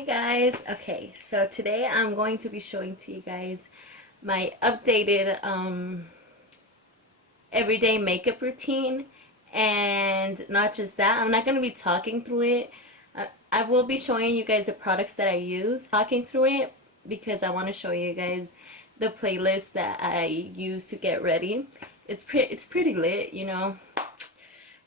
Hi guys. Okay, so today I'm going to be showing to you guys my updated everyday makeup routine. And not just that, I'm not going to be talking through it. I will be showing you guys the products that I use, talking through it, because I want to show you guys the playlist that I use to get ready. It's pretty lit, you know,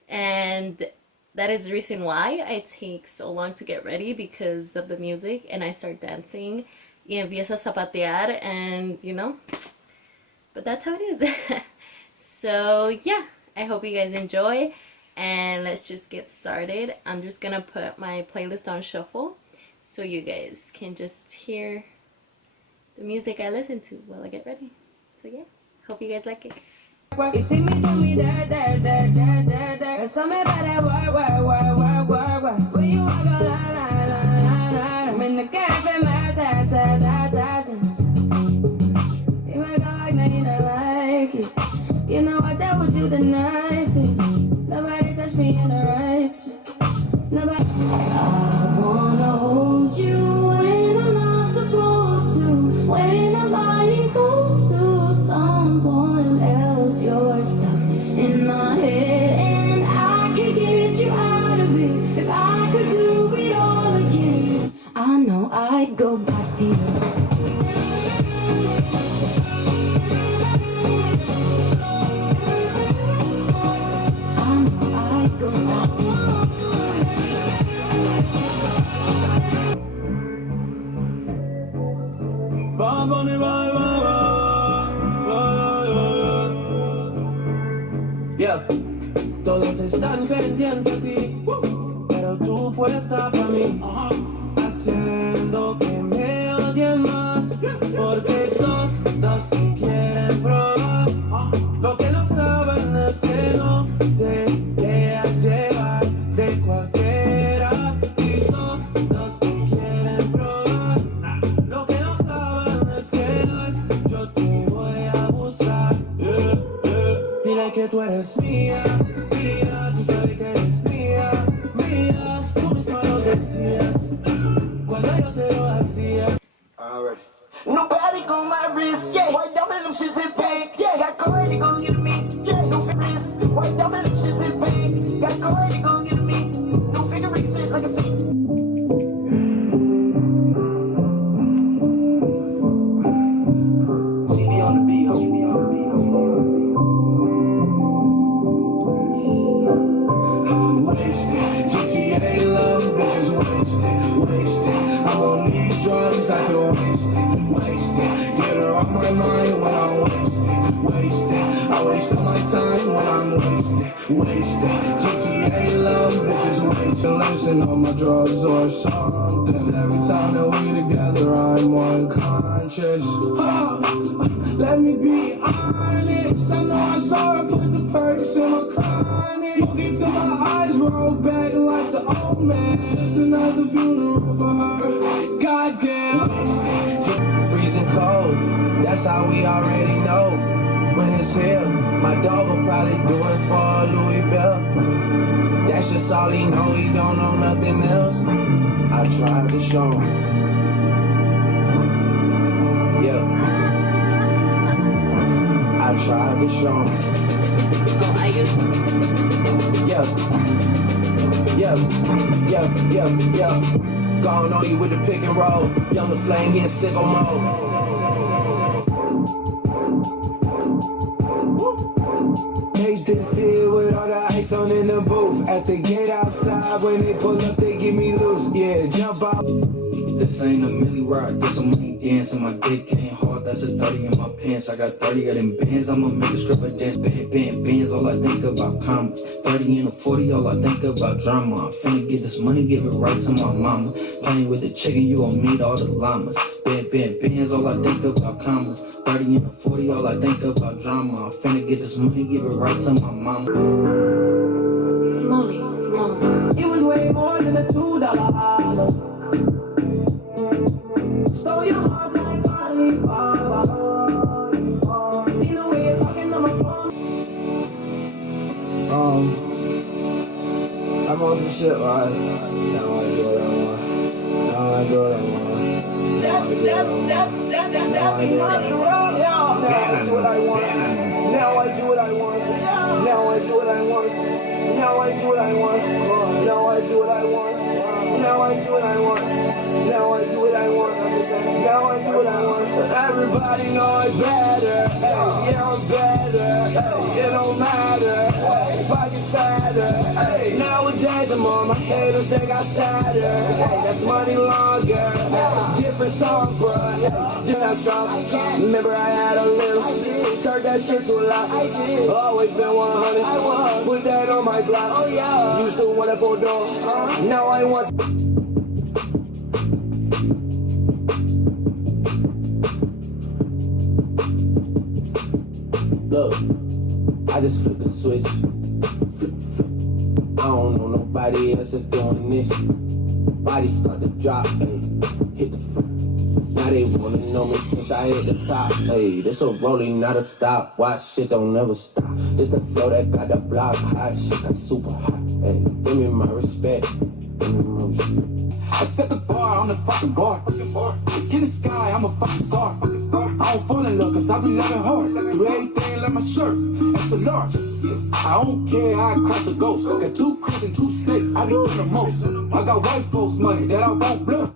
and that is the reason why I take so long to get ready, because of the music, and I start dancing y empiezo a zapatear, and you know, but that's how it is. So yeah, I hope you guys enjoy, and let's just get started. I'm just gonna put my playlist on shuffle so you guys can just hear the music I listen to while I get ready. So yeah, hope you guys like it. You see me do me that. Tell me about that work. When you walk a la. I'm in the cafe, ta. You might go like, no, you don't like it. You know I dealt with you the nicest. Nobody touched me in the righteous. Nobody. I wanna hold you when I'm not supposed to. When I'm lying close to someone else. You're stuck in my head, and I could get you out of it if I could do it all again. I know I'd go back to you. I know I'd go back to you. Yeah, todos están pendientes a ti, pero tú puesta para mí, haciendo que me odien más, porque todos te quieren probar. Lo que no saben es que no te dejas llevar de cualquiera, y todos te quieren probar. Lo que no saben es que hoy yo te voy a buscar. Dile que tú eres mía, tú sabes que eres mía, tú misma lo decías, cuando yo te lo hacía. Already. Nobody gon' my wrist, yeah. White diamond, them shits in pink, yeah. Got Corey gon' get me, yeah. No wrist, white diamond, them shits in pink. Got Corey gon' get me, no finger rings, like a scene. CD on the beat, Wasted, GTA love, bitches wasted. I'm on these drugs, I feel wasted. Get her off my mind when I'm wasted. I waste all my time when I'm wasted. GTA love, bitches wasted. Listen on my drugs or something. Every time that we together, I'm unconscious. Let me be honest. I know I saw her put the perks in my chronic. Smoking till my eyes roll back like the old man. Just another funeral for her. Goddamn. Freezing cold, that's how we already know when it's here. My dog will probably do it for Louis Bell. That's just all he know, he don't know nothing else. I tried to show him. Yeah. I tried to show him. Oh, I use. Yeah. Going on you with the pick and roll. Younger flame, he in sicko mode. Made this here with all the ice on in the booth. At the gate outside, when they pull up, they give me loose. Yeah, jump out. This ain't a milli rock, this a money dance, and my dick ain't hard, that's a 30 in my pants. I got 30 of them bands, I'ma make a stripper dance, bands, all I think about commas. 30 and a 40, all I think about drama. I'm finna get this money, give it right to my mama. Playing with the chicken, you gon' meet all the llamas. Bands, all I think about commas. 30 and a 40, all I think about drama. I'm finna get this money, give it right to my mama. Molly, it was way more than a $2 holler. Stole your heart like Alibaba. See the way you're talking on my phone. I'm on some shit, right? I don't like do what I want. do what I want. Now I do what I want. Now I do what I want. Now I do what I want. Now I do what I want. Now I do what I want. Now I do what I want. Now I do what I want. Now I do what I want. Everybody know I'm better. Hey, yeah, I'm better. Hey, it don't matter. Hey, pockets fatter. Hey, nowadays I'm on my haters, they got sadder. Hey, that's money longer. Hey, different song, bruh. You're not strong. Remember I had a little. Turned that shit to a lot. Always been 100. Put that on my block. Used to want it for door. Now I want. Look, I just flipped the switch. Flip, flip. I don't know nobody else is doing this. Body start to drop, ayy. Hit the front. Now they wanna know me since I hit the top, ayy. This a rolling, not a stop. Watch shit don't never stop. This the flow that got the block hot. Shit got super hot, ayy. Give me my respect. Give me my respect. I set the bar on the fucking bar. In the sky, I'm a fucking star. I don't fall in love cause I be loving hard. Do everything like my shirt, it's a large. I don't care how I cross a ghost. Got 2 cribs and 2 sticks, I be doing the most. I got white folks money that I won't blow.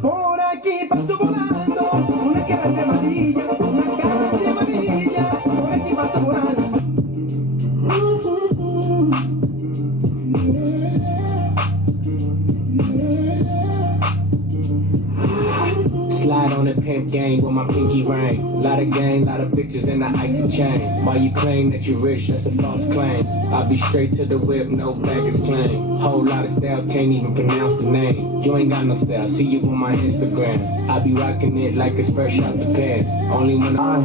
Por aquí paso volando, una cara de amarilla, una cara de amarilla, por aquí paso volando. Slide on the pimp gang with my pinky ring. Lot of gang, lot of bitches in the icy chain. While you claim that you're rich, that's a false claim. I'll be straight to the whip, no baggage claim. Whole lot of styles, can't even pronounce the name. You ain't got no style, see you on my Instagram. I be rocking it like it's fresh out the pan. Only when I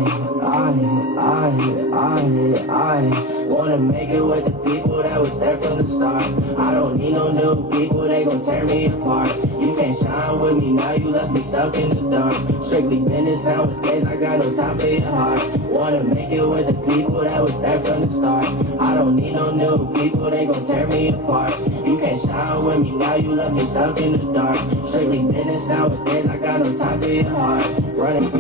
wanna make it with the people that was there from the start. I don't need no new people, they gon' tear me apart. You can't shine with me, now you left me stuck in the dark. Strictly business nowadays, I got no time for your heart. Wanna make it with the people that was there from the start. I don't need no new people, they gon' tear me apart. You can't shine with me, now you left me stuck in the dark. Strictly business nowadays, I got no time for your heart. Running.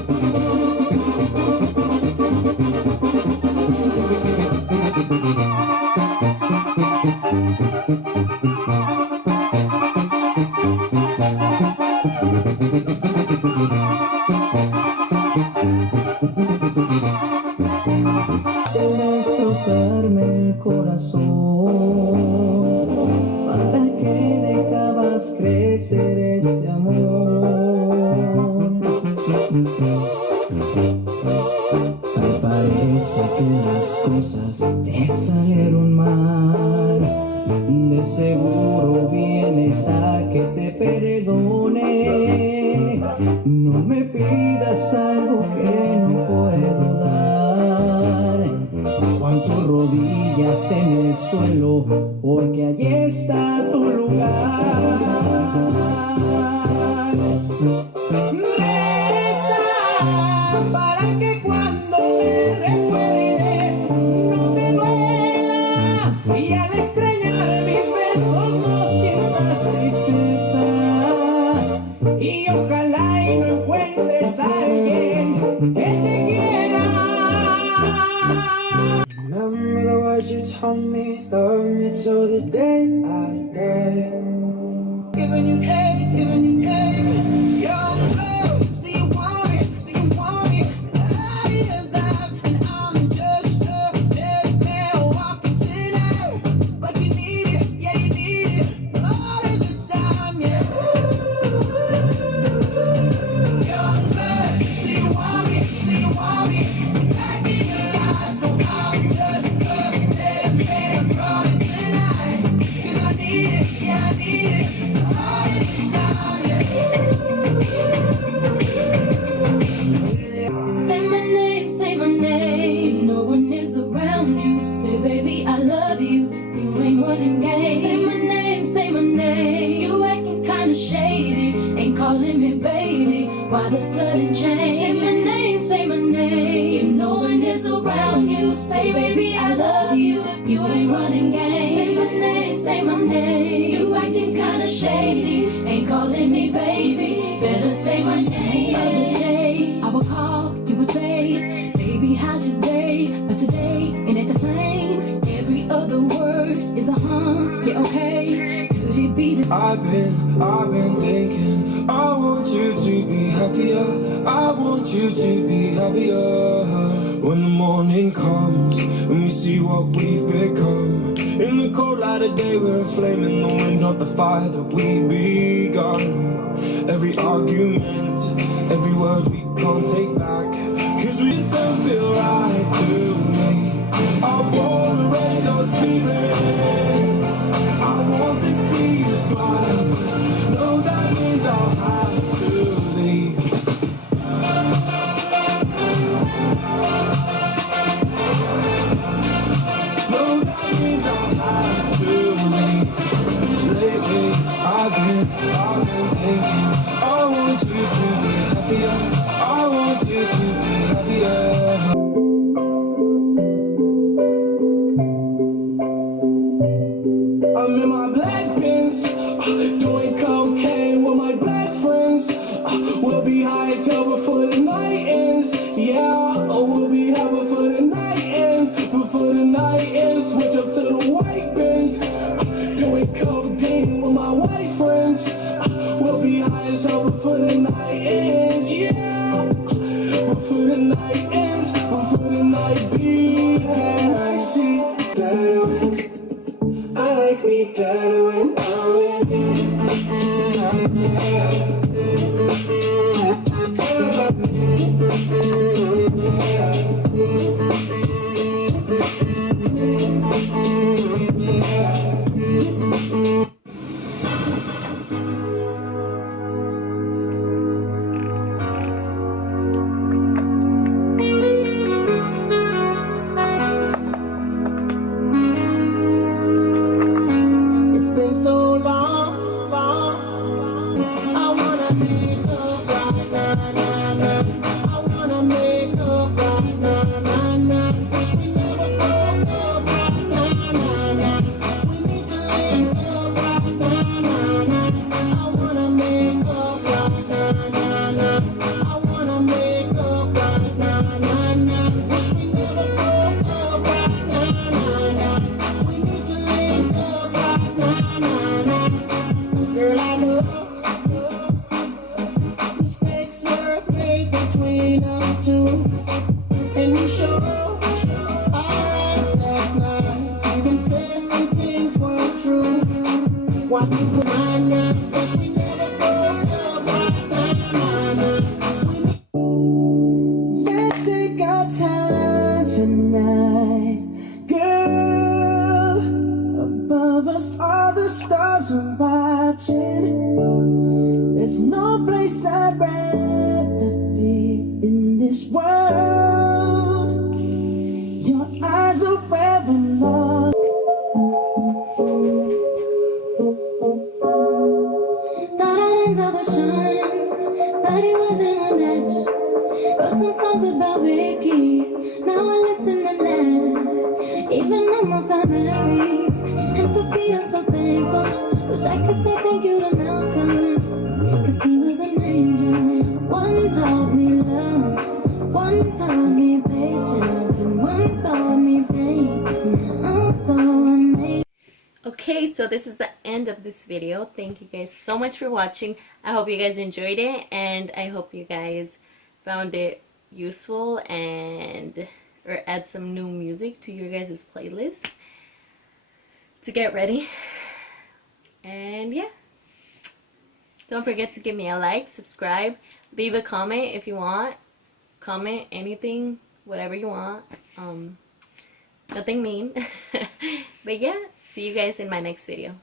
Destrozarme el corazón, ¿para qué dejabas crecer este amor? Tal parece que las cosas te salieron mal. De seguro vienes a que te perdone. No me pidas algo que no puedo dar. Cuanto rodillas en el suelo, porque allí está tu lugar. Regresa para que cuando me recuerdes no te duela, y al extrañar mis besos no sientas tristeza. Y ojalá y no encuentres a alguien que te quiera. Remember the words you told me, love me till the day I die. Giving you take, giving you take. Young love, see you want it, see you want it. I am that, and I'm just a dead man walking tonight. But you need it, yeah you need it, all of the time, yeah. Young love, see you want me, see you want me. Back in your life, so I'm just a dead man running tonight. 'Cause I need it, yeah I need it, all of the time. kinda shady. Ain't calling me baby. Why the sudden change? Say my name, say my name. If no one is around you, say baby I love you. If you ain't running game, say my name, say my name. You acting kinda shady. Ain't calling me baby. Better say my name. Other day I would call, you would say, baby how's your day? But today ain't the same. Every other word is a yeah, okay. Could it be the I've been thinking, I want you to be happier. I want you to be happier. When the morning comes and we see what we've become. In the cold light of day, we're a flame in the wind, not the fire that we begun. Every argument, every word we can't take back, 'cause we still feel right to me. I wanna raise your spirits. I want to see you smile. No, that means I'll have to leave. No, that means I'll have to leave. Lately, I've been thinking. I want you to be happier. I want you to be happier. I'm in my black Benz, doing cocaine with my black friends. We'll be high as hell before the night ends. Yeah, we'll be high before the night ends. Before the night ends, switch up to the white Benz. Doing codeine with my white friends. We'll be high as hell before the night ends. Yeah, before the night ends, before the night begins. I see better when I like me better when I'm with you. It's been so long, long. I wanna make up right now, nah, nah. I wanna make up right now, nah, nah. Wish we never broke up right now, nah, nah. We need to link up right now, nah, nah. I wanna make up right now, nah, nah. I wanna make up right now, nah, nah. Wish we never broke up right now, nah, nah. We need to link up right now, nah, nah. Girl, I know mistakes were made between us two, and we sure our eyes that night. Even said some things weren't true. Why do we mind now? 'Cause we never broke up right now, nah, nah. We need let's take our time tonight, girl. Above us, all the stars are watching. There's no place I'd rather be in this world. Your eyes are where I'm lost. Thought I'd end up a shine, but it wasn't a match. Wrote some songs about Ricky, now I listen and laugh. Even almost got married, and for Pete I'm so thankful. Wish I could say thank you to Malcolm, 'cause he was an angel. One taught me love, one taught me patience, and one taught me pain. Now I'm so amazed. Okay, so this is the end of this video. Thank you guys so much for watching. I hope you guys enjoyed it, and I hope you guys found it useful and or add some new music to your guys' playlist to get ready. And yeah, don't forget to give me a like, subscribe, leave a comment if you want. Comment anything, whatever you want. Nothing mean. But yeah, see you guys in my next video.